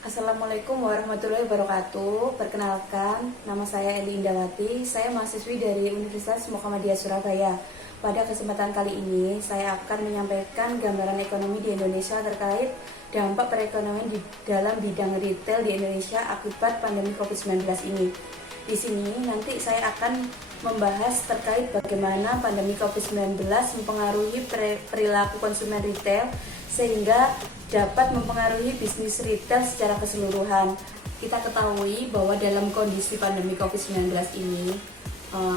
Assalamualaikum warahmatullahi wabarakatuh. Perkenalkan, nama saya Eli Indawati. Saya mahasiswi dari Universitas Muhammadiyah Surabaya. Pada kesempatan kali ini, saya akan menyampaikan gambaran ekonomi di Indonesia terkait dampak perekonomian di dalam bidang retail di Indonesia akibat pandemi COVID-19 ini. Di sini nanti saya akan membahas terkait bagaimana pandemi COVID-19 mempengaruhi perilaku konsumen retail sehingga dapat mempengaruhi bisnis retail secara keseluruhan. Kita ketahui bahwa dalam kondisi pandemi COVID-19 ini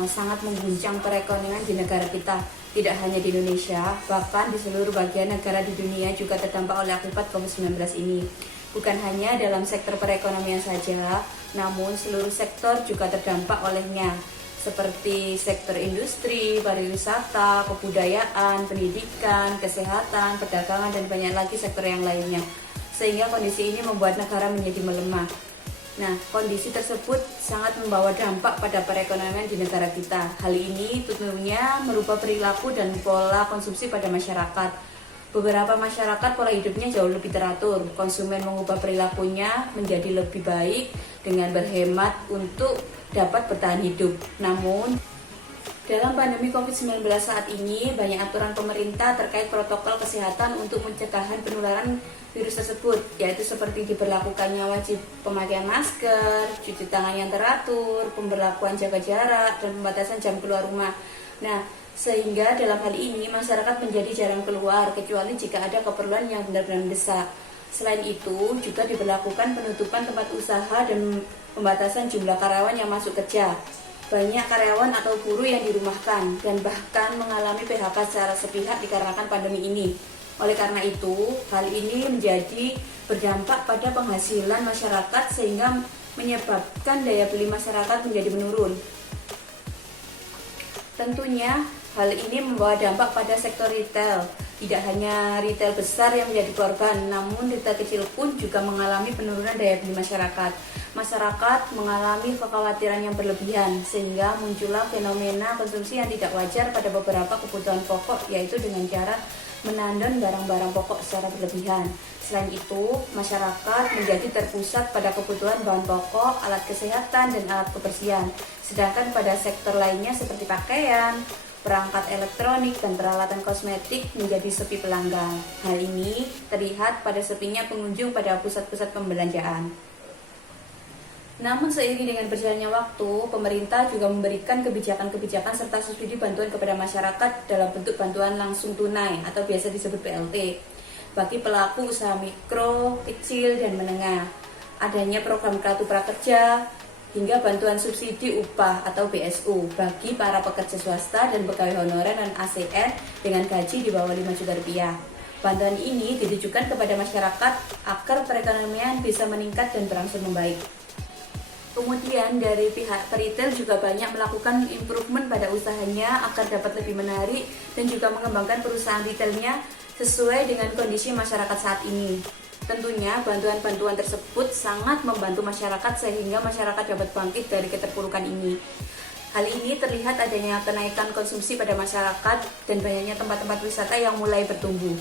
sangat mengguncang perekonomian di negara kita. Tidak hanya di Indonesia, bahkan di seluruh bagian negara di dunia juga terdampak oleh akibat COVID-19 ini. Bukan hanya dalam sektor perekonomian saja, namun seluruh sektor juga terdampak olehnya, seperti sektor industri, pariwisata, kebudayaan, pendidikan, kesehatan, perdagangan, dan banyak lagi sektor yang lainnya. Sehingga kondisi ini membuat negara menjadi melemah. Nah, kondisi tersebut sangat membawa dampak pada perekonomian di negara kita. Hal ini tentunya merubah perilaku dan pola konsumsi pada masyarakat. Beberapa masyarakat pola hidupnya jauh lebih teratur. Konsumen mengubah perilakunya menjadi lebih baik dengan berhemat untuk dapat bertahan hidup. Namun, dalam pandemi COVID-19 saat ini, banyak aturan pemerintah terkait protokol kesehatan untuk pencegahan penularan virus tersebut, yaitu seperti diberlakukannya wajib pemakaian masker, cuci tangan yang teratur, pemberlakuan jaga jarak, dan pembatasan jam keluar rumah. Nah, sehingga dalam hal ini masyarakat menjadi jarang keluar, kecuali jika ada keperluan yang benar-benar mendesak. Selain itu, juga diberlakukan penutupan tempat usaha dan pembatasan jumlah karyawan yang masuk kerja. Banyak karyawan atau buruh yang dirumahkan dan bahkan mengalami PHK secara sepihak dikarenakan pandemi ini. Oleh karena itu, hal ini menjadi berdampak pada penghasilan masyarakat sehingga menyebabkan daya beli masyarakat menjadi menurun. Tentunya hal ini membawa dampak pada sektor retail. Tidak hanya retail besar yang menjadi korban, namun retail kecil pun juga mengalami penurunan daya beli masyarakat. Masyarakat mengalami kekhawatiran yang berlebihan, sehingga muncullah fenomena konsumsi yang tidak wajar pada beberapa kebutuhan pokok, yaitu dengan cara menandon barang-barang pokok secara berlebihan. Selain itu, masyarakat menjadi terpusat pada kebutuhan bahan pokok, alat kesehatan, dan alat kebersihan. Sedangkan pada sektor lainnya seperti pakaian, perangkat elektronik, dan peralatan kosmetik menjadi sepi pelanggan. Hal ini terlihat pada sepinya pengunjung pada pusat-pusat pembelanjaan. Namun seiring dengan berjalannya waktu, pemerintah juga memberikan kebijakan-kebijakan serta subsidi bantuan kepada masyarakat dalam bentuk bantuan langsung tunai atau biasa disebut BLT bagi pelaku usaha mikro, kecil, dan menengah. Adanya program Kartu Prakerja hingga bantuan subsidi upah atau BSU bagi para pekerja swasta dan pegawai honorer dan ASN dengan gaji di bawah 5 juta rupiah. Bantuan ini ditujukan kepada masyarakat agar perekonomian bisa meningkat dan berangsur membaik. Kemudian dari pihak retail juga banyak melakukan improvement pada usahanya agar dapat lebih menarik dan juga mengembangkan perusahaan retailnya sesuai dengan kondisi masyarakat saat ini. Tentunya bantuan-bantuan tersebut sangat membantu masyarakat sehingga masyarakat dapat bangkit dari keterpurukan ini. Hal ini terlihat adanya kenaikan konsumsi pada masyarakat dan banyaknya tempat-tempat wisata yang mulai bertumbuh.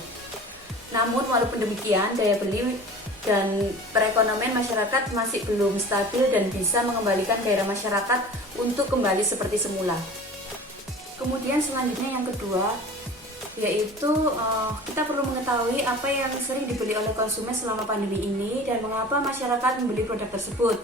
Namun walaupun demikian, daya beli dan perekonomian masyarakat masih belum stabil dan bisa mengembalikan gairah masyarakat untuk kembali seperti semula. Kemudian selanjutnya yang kedua, yaitu kita perlu mengetahui apa yang sering dibeli oleh konsumen selama pandemi ini dan mengapa masyarakat membeli produk tersebut.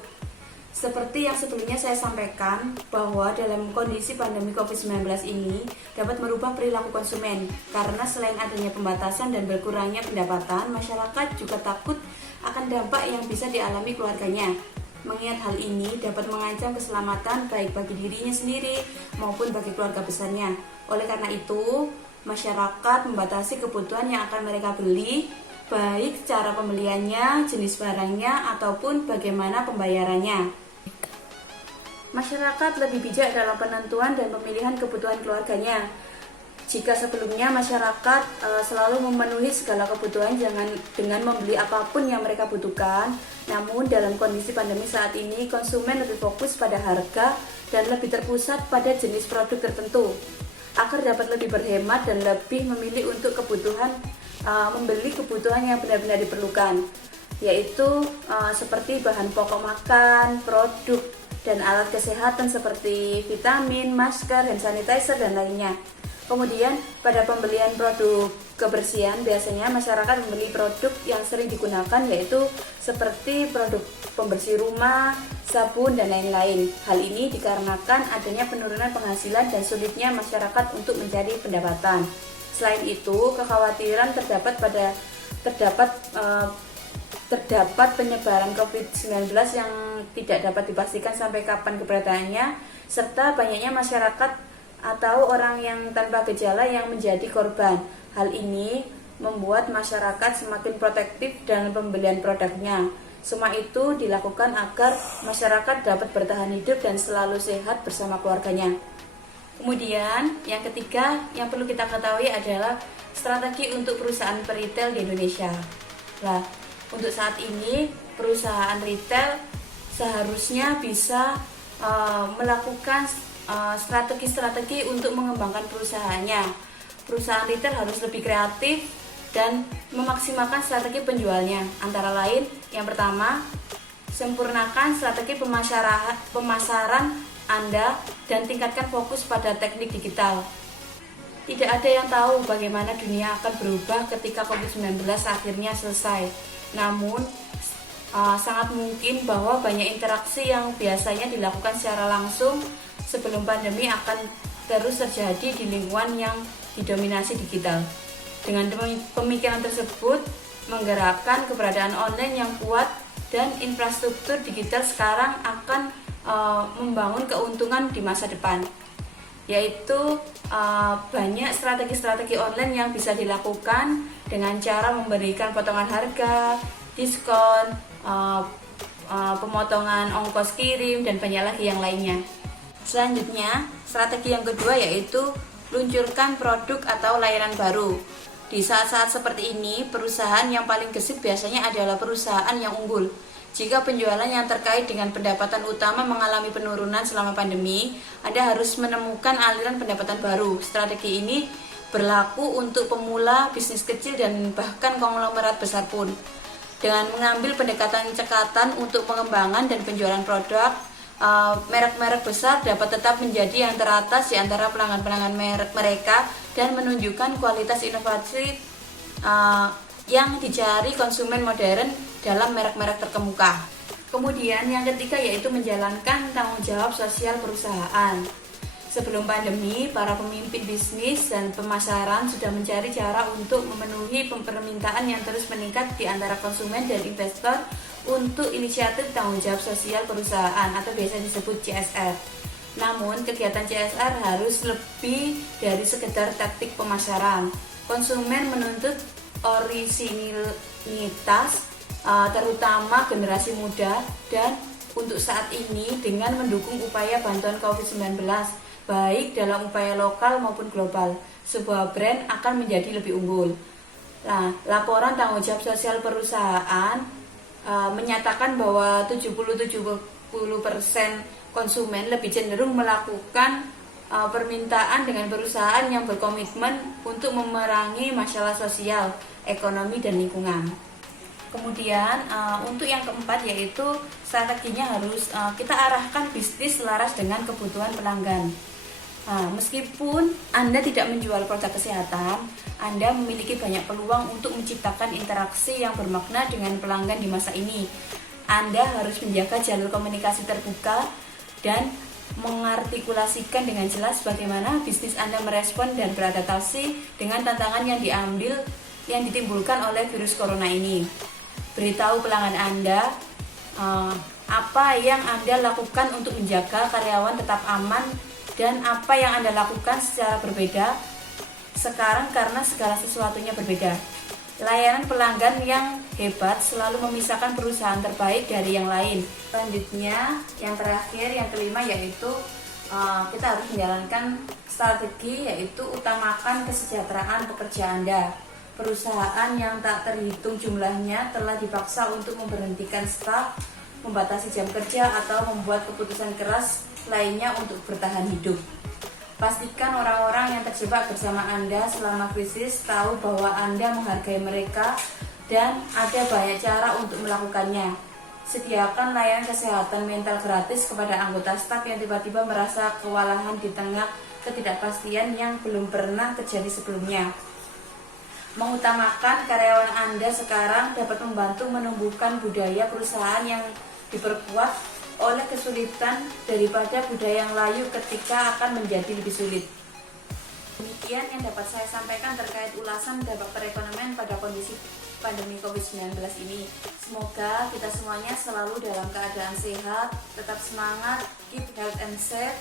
Seperti yang sebelumnya saya sampaikan, bahwa dalam kondisi pandemi COVID-19 ini dapat merubah perilaku konsumen, karena selain adanya pembatasan dan berkurangnya pendapatan, masyarakat juga takut akan dampak yang bisa dialami keluarganya. Mengingat hal ini dapat mengancam keselamatan baik bagi dirinya sendiri maupun bagi keluarga besarnya. Oleh karena itu, masyarakat membatasi kebutuhan yang akan mereka beli, baik cara pembeliannya, jenis barangnya, ataupun bagaimana pembayarannya. Masyarakat lebih bijak dalam penentuan dan pemilihan kebutuhan keluarganya. Jika sebelumnya masyarakat selalu memenuhi segala kebutuhan dengan membeli apapun yang mereka butuhkan, namun dalam kondisi pandemi saat ini konsumen lebih fokus pada harga dan lebih terpusat pada jenis produk tertentu agar dapat lebih berhemat dan lebih memilih untuk membeli kebutuhan yang benar-benar diperlukan. yaitu seperti bahan pokok makan, produk dan alat kesehatan seperti vitamin, masker, hand sanitizer, dan lainnya. Kemudian pada pembelian produk kebersihan biasanya masyarakat membeli produk yang sering digunakan, yaitu seperti produk pembersih rumah, sabun, dan lain-lain. Hal ini dikarenakan adanya penurunan penghasilan dan sulitnya masyarakat untuk mencari pendapatan. Selain itu, kekhawatiran terdapat penyebaran COVID-19 yang tidak dapat dipastikan sampai kapan keberadaannya, serta banyaknya masyarakat atau orang yang tanpa gejala yang menjadi korban. Hal ini membuat masyarakat semakin protektif dalam pembelian produknya. Semua itu dilakukan agar masyarakat dapat bertahan hidup dan selalu sehat bersama keluarganya. Kemudian yang ketiga yang perlu kita ketahui adalah strategi untuk perusahaan retail di Indonesia. Nah, untuk saat ini perusahaan retail seharusnya bisa melakukan strategi-strategi untuk mengembangkan perusahaannya. Perusahaan retail harus lebih kreatif dan memaksimalkan strategi penjualnya. Antara lain, yang pertama, sempurnakan strategi pemasaran Anda dan tingkatkan fokus pada teknik digital. Tidak ada yang tahu bagaimana dunia akan berubah ketika COVID-19 akhirnya selesai. Namun, sangat mungkin bahwa banyak interaksi yang biasanya dilakukan secara langsung sebelum pandemi akan terus terjadi di lingkungan yang didominasi digital. Dengan pemikiran tersebut, menggerakkan keberadaan online yang kuat dan infrastruktur digital sekarang akan membangun keuntungan di masa depan, yaitu banyak strategi-strategi online yang bisa dilakukan dengan cara memberikan potongan harga, diskon, pemotongan ongkos kirim, dan banyak lagi yang lainnya. Selanjutnya, strategi yang kedua yaitu luncurkan produk atau layanan baru. Di saat-saat seperti ini, perusahaan yang paling gesit biasanya adalah perusahaan yang unggul. Jika penjualan yang terkait dengan pendapatan utama mengalami penurunan selama pandemi, Anda harus menemukan aliran pendapatan baru. Strategi ini berlaku untuk pemula, bisnis kecil, dan bahkan konglomerat besar pun. Dengan mengambil pendekatan cekatan untuk pengembangan dan penjualan produk, merek-merek besar dapat tetap menjadi yang teratas di antara pelanggan-pelanggan merek mereka dan menunjukkan kualitas inovasi yang dicari konsumen modern dalam merek-merek terkemuka. Kemudian yang ketiga yaitu menjalankan tanggung jawab sosial perusahaan. Sebelum pandemi, para pemimpin bisnis dan pemasaran sudah mencari cara untuk memenuhi permintaan yang terus meningkat di antara konsumen dan investor untuk inisiatif tanggung jawab sosial perusahaan atau biasa disebut CSR. Namun, kegiatan CSR harus lebih dari sekedar taktik pemasaran. Konsumen menuntut orisinilitas, terutama generasi muda, dan untuk saat ini dengan mendukung upaya bantuan COVID-19, baik dalam upaya lokal maupun global, sebuah brand akan menjadi lebih unggul. Nah, laporan tanggung jawab sosial perusahaan menyatakan bahwa 70% konsumen lebih cenderung melakukan permintaan dengan perusahaan yang berkomitmen untuk memerangi masalah sosial, ekonomi, dan lingkungan. Kemudian untuk yang keempat yaitu strateginya harus kita arahkan bisnis selaras dengan kebutuhan pelanggan. Meskipun Anda tidak menjual produk kesehatan, Anda memiliki banyak peluang untuk menciptakan interaksi yang bermakna dengan pelanggan di masa ini. Anda harus menjaga jalur komunikasi terbuka dan mengartikulasikan dengan jelas bagaimana bisnis Anda merespon dan beradaptasi dengan tantangan yang ditimbulkan oleh virus corona ini. Beritahu pelanggan Anda apa yang Anda lakukan untuk menjaga karyawan tetap aman dan apa yang Anda lakukan secara berbeda sekarang karena segala sesuatunya berbeda. Layanan pelanggan yang hebat selalu memisahkan perusahaan terbaik dari yang lain. Selanjutnya, yang terakhir, yang kelima yaitu kita harus menjalankan strategi yaitu utamakan kesejahteraan pekerja Anda. Perusahaan yang tak terhitung jumlahnya telah dipaksa untuk memberhentikan staf, membatasi jam kerja atau membuat keputusan keras lainnya untuk bertahan hidup. Pastikan orang-orang yang terjebak bersama Anda selama krisis tahu bahwa Anda menghargai mereka dan ada banyak cara untuk melakukannya. Sediakan layanan kesehatan mental gratis kepada anggota staf yang tiba-tiba merasa kewalahan di tengah ketidakpastian yang belum pernah terjadi sebelumnya. Mengutamakan karyawan Anda sekarang dapat membantu menumbuhkan budaya perusahaan yang diperkuat oleh kesulitan daripada budaya yang layu ketika akan menjadi lebih sulit. Demikian yang dapat saya sampaikan terkait ulasan dampak perekonomian pada kondisi pandemi COVID-19 ini. Semoga kita semuanya selalu dalam keadaan sehat, tetap semangat, keep health and safe.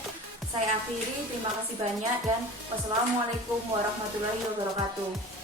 Saya akhiri, terima kasih banyak dan wassalamualaikum warahmatullahi wabarakatuh.